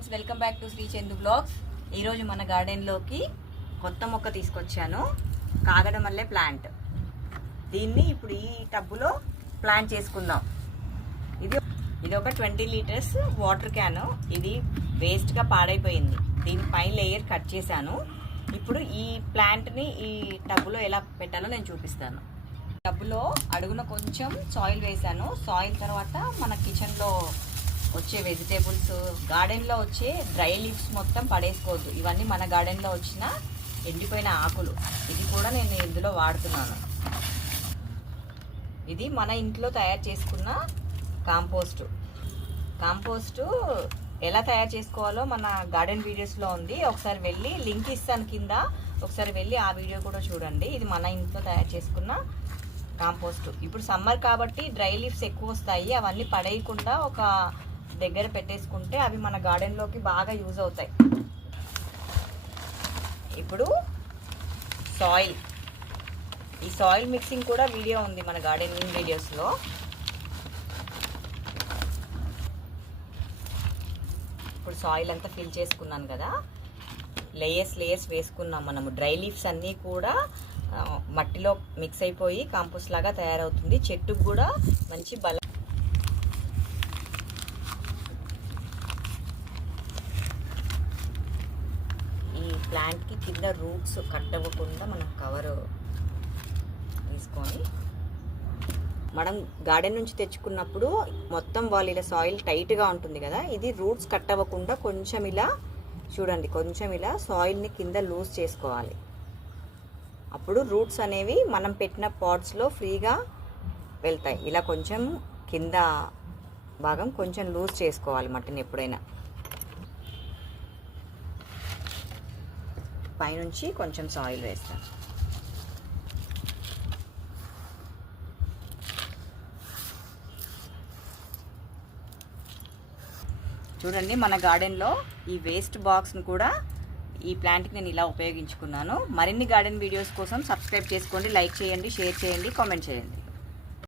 Friends, welcome back to Shri Chandu blogs. ఈరోజు మన గార్డెన్లోకి కొత్త మొక్క తీసుకొచ్చాను, కాగడమల్లె ప్లాంట్. దీన్ని ఇప్పుడు ఈ టబ్బులో ప్లాంట్ చేసుకుందాం. ఇది ఒక 20 లీటర్స్ వాటర్ క్యాను. ఇది వేస్ట్గా పాడైపోయింది. దీనిపై లేయర్ కట్ చేశాను. ఇప్పుడు ఈ ప్లాంట్ని ఈ టబ్బులో ఎలా పెట్టాలో నేను చూపిస్తాను. టబ్బులో అడుగున కొంచెం సాయిల్ వేసాను. సాయిల్ తర్వాత మన కిచెన్లో వచ్చే వెజిటేబుల్స్, గార్డెన్లో వచ్చే డ్రై లీవ్స్ మొత్తం పడేసుకోవద్దు. ఇవన్నీ మన గార్డెన్లో వచ్చిన ఎండిపోయిన ఆకులు. ఇది కూడా నేను ఇందులో వాడుతున్నాను. ఇది మన ఇంట్లో తయారు చేసుకున్న కాంపోస్టు ఎలా తయారు చేసుకోవాలో మన గార్డెన్ వీడియోస్లో ఉంది. ఒకసారి వెళ్ళి లింక్ ఇస్తాను కింద, ఒకసారి వెళ్ళి ఆ వీడియో కూడా చూడండి. ఇది మన ఇంట్లో తయారు చేసుకున్న కాంపోస్ట్. ఇప్పుడు సమ్మర్ కాబట్టి డ్రై లీవ్స్ ఎక్కువ వస్తాయి. అవన్నీ పడేయకుండా ఒక దగ్గర పెట్టేసుకుంటే అవి మన గార్డెన్లోకి బాగా యూజ్ అవుతాయి. ఇప్పుడు సాయిల్, ఈ సాయిల్ మిక్సింగ్ కూడా వీడియో ఉంది మన గార్డెనింగ్ వీడియోస్లో. ఇప్పుడు సాయిల్ అంతా ఫిల్ చేసుకున్నాను కదా, లేయర్స్ వేసుకున్నాం మనము. డ్రై లీవ్స్ అన్నీ కూడా మట్టిలో మిక్స్ అయిపోయి కాంపోస్ట్ లాగా తయారవుతుంది. చెట్టుకు కూడా మంచి బలం. ఈ ప్లాంట్కి కింద రూట్స్ కట్ అవ్వకుండా మనం కవర్ తీసుకొని, మనం గార్డెన్ నుంచి తెచ్చుకున్నప్పుడు మొత్తం వాళ్ళు ఇలా సాయిల్ టైట్గా ఉంటుంది కదా, ఇది రూట్స్ కట్ అవ్వకుండా కొంచెం ఇలా చూడండి, కొంచెం ఇలా సాయిల్ని కింద లూజ్ చేసుకోవాలి. అప్పుడు రూట్స్ అనేవి మనం పెట్టిన పాట్స్లో ఫ్రీగా వెళ్తాయి. ఇలా కొంచెం కింద భాగం కొంచెం లూజ్ చేసుకోవాలి మట్టిని ఎప్పుడైనా. పైనుంచి కొంచెం సాయిల్ వేస్తాను. చూడండి, మన గార్డెన్లో ఈ వేస్ట్ బాక్స్ను కూడా ఈ ప్లాంట్కి నేను ఇలా ఉపయోగించుకున్నాను. మరిన్ని గార్డెన్ వీడియోస్ కోసం సబ్స్క్రైబ్ చేసుకోండి, లైక్ చేయండి, షేర్ చేయండి, కామెంట్ చేయండి.